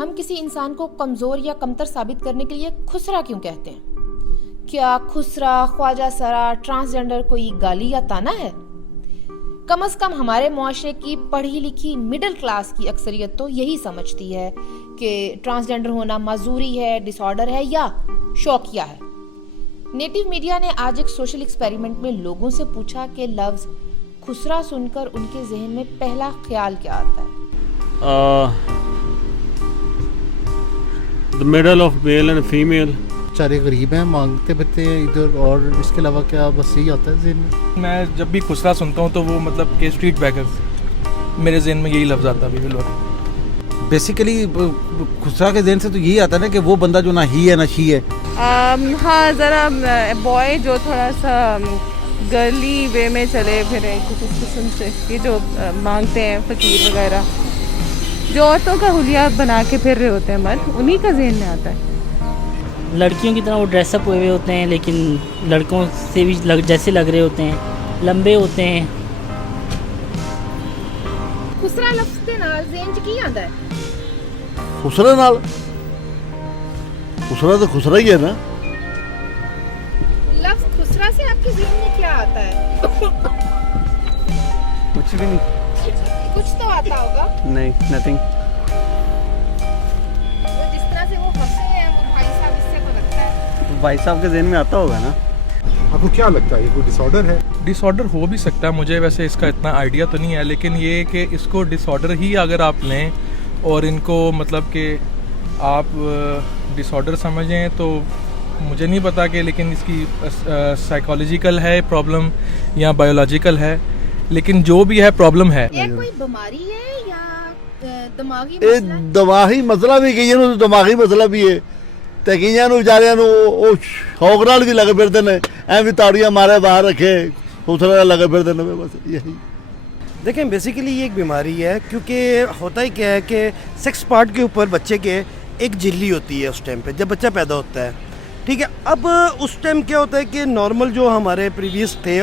हम किसी इंसान को कमज़ोर या कमतर साबित करने के लिए खुसरा क्यों कहते हैं? क्या खुसरा, ख्वाजा सरा, ट्रांसजेंडर कोई गाली या ताना है? कम से कम हमारे मुआशरे की पढ़ी लिखी मिडिल क्लास की अक्सरियत तो यही समझती है कि ट्रांसजेंडर होना माजूरी है, डिसऑर्डर है या शौकिया है। नेटिव मीडिया ने आज एक सोशल एक्सपेरिमेंट में लोगों से पूछा कि लफ्ज़ खुसरा सुनकर उनके जहन में पहला ख्याल क्या आता है? The middle of male and female. बेचारे गरीब हैं, मांगते फिरते हैं इधर, और इसके अलावा क्या बस यही आता है ज़हन में। मैं जब भी खुसरा सुनता हूँ तो वो मतलब कि स्ट्रीट बैगर्स, मेरे जहन में यही लफ्ज़ आता है बिल्कुल। बेसिकली खुसरा के जहन से तो यही आता है ना कि वो बंदा जो ना ही है ना शी है। हाँ, ज़रा बॉय जो थोड़ा सा गर्ली वे में चले फिरे कुछ इस किस्म से, ये जो मांगते हैं फ़कीर वगैरह, जो औरतों का हुलिया बना के फिर रहे होते हैं मर्द, उन्हीं का जहन में आता है। लड़कियों की तरह वो ड्रेसअप हुए हुए होते हैं, लेकिन लड़कों से भी जैसे लग रहे होते हैं, लंबे होते हैं। खुसरा लफ्ज़ के नाल ज़हन च की आंदा है? खुसरा नाल खुसरा तो खुसरा ही है ना। लफ्ज़ खुसरा से आपके ज़हन में क्या आता है? कुछ भी नहीं। कुछ तो आता होगा। नहीं, नथिंग। जिस तरह से वो हंसे हैं वो भाई साहब, इससे तो लगता है भाई साहब के जहन में आता होगा ना। आपको क्या लगता है ये कोई डिसऑर्डर है? डिसऑर्डर हो भी सकता है, मुझे वैसे इसका इतना आइडिया तो नहीं है, लेकिन ये कि इसको डिसऑर्डर ही अगर आप लें और इनको मतलब कि आप डिसऑर्डर समझें तो मुझे नहीं पता कि लेकिन इसकी साइकोलॉजिकल है प्रॉब्लम या बायोलॉजिकल है, लेकिन जो भी है प्रॉब्लम है। ये कोई बीमारी है या दिमागी ਇਹ मसला है? ਦਿਮਾਗੀ ਮਸਲਾ ਵੀ ਕਈਆਂ ਨੂੰ ਦਿਮਾਗੀ ਮਸਲਾ ਵੀ ਹੈ ਤੇ ਕਈਆਂ ਨੂੰ ਵਿਚਾਰਿਆਂ ਨੂੰ ਉਹ ਸ਼ੌਕ ਨਾਲ ਵੀ ਲੱਗ ਫਿਰਦੇ ਨੇ, ਐਵੇਂ ਤਾੜੀਆਂ ਮਾਰੇ ਬਾਹਰ ਰੱਖੇ खुसरा लगे फिरते ने, बस यही। देखें बेसिकली ये एक बीमारी है, क्योंकि होता ही क्या है कि सेक्स पार्ट के ऊपर बच्चे के एक झिल्ली होती है उस टाइम पे जब बच्चा पैदा होता है, ठीक है। अब उस टाइम क्या होता है कि नॉर्मल जो हमारे प्रीवियस थे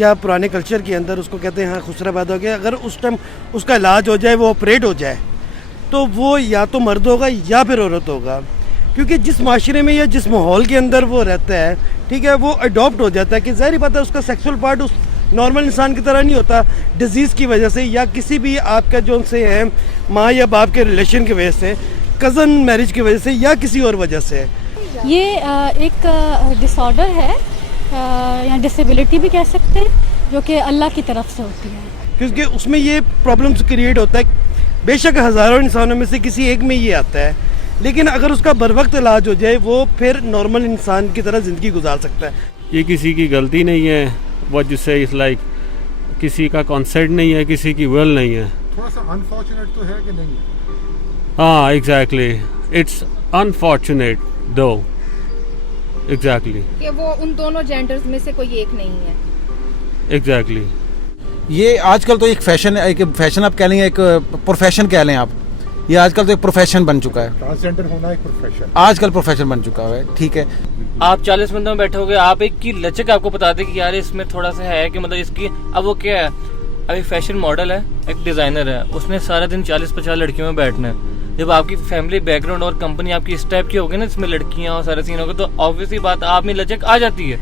या पुराने कल्चर के अंदर उसको कहते हैं हाँ खुसरा पैदा हो गया, अगर उस टाइम उसका इलाज हो जाए, वो ऑपरेट हो जाए, तो वो या तो मर्द होगा या फिर औरत होगा, क्योंकि जिस माशरे में या जिस माहौल के अंदर वो रहता है, ठीक है, वो अडॉप्ट हो जाता है कि ज़ाहिर बात है उसका सेक्सुअल पार्ट उस नॉर्मल इंसान की तरह नहीं होता, डिजीज़ की वजह से या किसी भी आपका जो उनसे है माँ या बाप के रिलेशन की वजह से, कज़न मैरिज की वजह से या किसी और वजह से। ये एक डिसऑर्डर है या डिसेबिलिटी भी कह सकते हैं, जो कि अल्लाह की तरफ से होती है, क्योंकि उसमें ये प्रॉब्लम्स क्रिएट होता है। बेशक हज़ारों इंसानों में से किसी एक में ये आता है, लेकिन अगर उसका बर वक्त इलाज हो जाए वो फिर नॉर्मल इंसान की तरह ज़िंदगी गुजार सकता है। ये किसी की गलती नहीं है, वो जिससे इस लाइक किसी का कॉन्सेंट नहीं है, किसी की विल नहीं है। थोड़ा सा अनफॉर्चुनेट तो है कि नहीं है? हाँ, एग्जैक्टली, इट्स अनफॉर्चुनेट दो, एग्जैक्टली कि वो उन दोनों जेंडर्स में से कोई एक नहीं है। एग्जैक्टली। ये आजकल तो एक फैशन है, एक फैशन आप कह लें, एक प्रोफेशन कह लें आप, ये आजकल तो एक प्रोफेशन बन चुका है। ट्रांसजेंडर होना एक प्रोफेशन, आजकल प्रोफेशन बन चुका है, ठीक है। आप 40 बंदों में बैठे होगे, आप एक की लचक आपको बता दे कि यार इसमें थोड़ा सा है कि मतलब इसकी, अब वो क्या है, अभी फैशन मॉडल है, एक डिज़ाइनर है, उसने सारा दिन 40-50 लड़कियों में बैठना है। जब आपकी फैमिली बैकग्राउंड और कंपनी आपकी इस टाइप की होगी ना, जिसमें लड़कियाँ और सारे सीन होगा, तो ऑब्वियसली बात आप में लचक आ जाती है,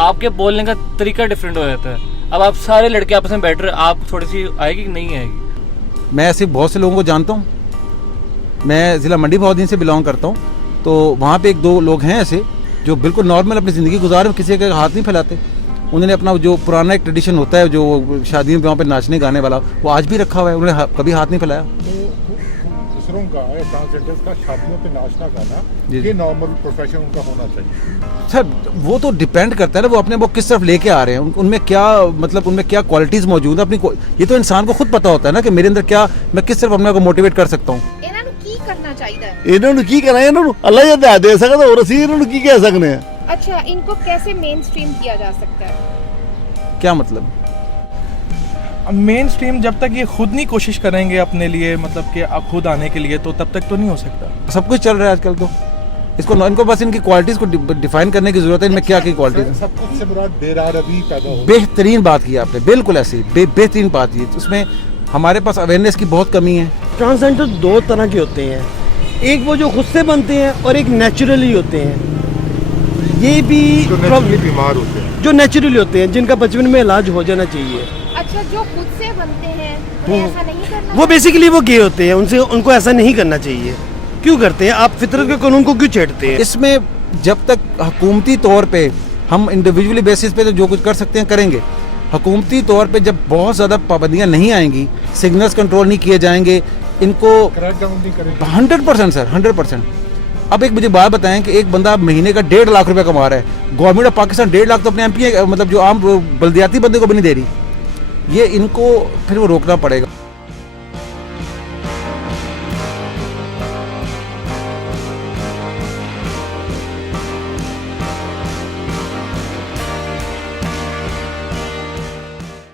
आपके बोलने का तरीका डिफरेंट हो जाता है। अब आप सारे लड़के आपस में बैठ रहे, आप थोड़ी सी आएगी कि नहीं आएगी? मैं ऐसे बहुत से लोगों को जानता हूँ, मैं ज़िला मंडी बहाउद्दीन से बिलोंग करता हूँ, तो वहाँ पे 1-2 लोग हैं ऐसे जो बिल्कुल नॉर्मल अपनी ज़िंदगी गुजार रहे, किसी का हाथ नहीं फैलाते। उन्होंने अपना जो पुराना एक ट्रेडिशन होता है, जो शादियों में पे नाचने गाने वाला, वो आज भी रखा हुआ है, उन्होंने कभी हाथ नहीं फैलाया। दूसरों का या ट्रांसजेंडर्स का शादियों पे नाचना गाना, ये नॉर्मल प्रोफेशन उनका होना चाहिए। सर वो तो डिपेंड करता है ना, वो अपने वो किस तरफ लेके आ रहे हैं, उनमें क्या मतलब उनमें क्या क्वालिटीज़ मौजूद है, अपनी ये तो इंसान को खुद पता होता है ना कि मेरे अंदर क्या, मैं किस तरफ अपने को मोटिवेट कर सकता हूँ। करना चाहिए इन्होंने की करना है, इन्होंने अल्लाह ही दे सकता और ਅਸੀਂ इन्होंने की कह सकते हैं। अच्छा, इनको कैसे मेन स्ट्रीम किया जा सकता है? क्या मतलब? मेन स्ट्रीम जब तक ये खुद नहीं कोशिश करेंगे अपने लिए, मतलब कि खुद आने के लिए, तो तब तक तो नहीं हो सकता। सब कुछ चल रहा है आजकल, तो इसको इनको बस इनकी क्वालिटीज़ को डिफाइन करने की ज़रूरत है, इनमें क्या क्या क्वालिटीज़ हैं। सब कुछ से मुराद बेरादबी पैदा हो। बेहतरीन बात की आपने, बिल्कुल ऐसी बेहतरीन बात की। उसमें हमारे पास अवेयरनेस की बहुत कमी है। ट्रांसजेंडर 2 तरह के होते हैं, एक वो जो खुद से बनते हैं और एक नेचुरली होते हैं। ये भी जो नेचुरली बीमार होते हैं, जो नेचुरली होते हैं, जिनका बचपन में इलाज हो जाना चाहिए। अच्छा, जो खुद से बनते हैं उन्हें ऐसा नहीं करना? वो बेसिकली वो गे होते हैं, उनको ऐसा नहीं करना चाहिए। क्यों करते हैं? आप फितरत के कानून को क्यों छेड़ते हैं? इसमें जब तक हुकूमती तौर पे हम इंडिविजुअली बेसिस पे तो जो कुछ कर सकते हैं करेंगे, हुकूमती तौर पे जब बहुत ज़्यादा पाबंदियाँ नहीं आएंगी, सिग्नल्स कंट्रोल नहीं किए जाएंगे, इनको 100% सर 100%। अब एक मुझे बात बताएं कि एक बंदा महीने का 1.5 लाख रुपए कमा रहा है, गवर्नमेंट ऑफ पाकिस्तान 1.5 लाख तो अपने एमपी मतलब जो आम बल्दियाती बंदे को भी नहीं दे रही। ये इनको फिर वो रोकना पड़ेगा।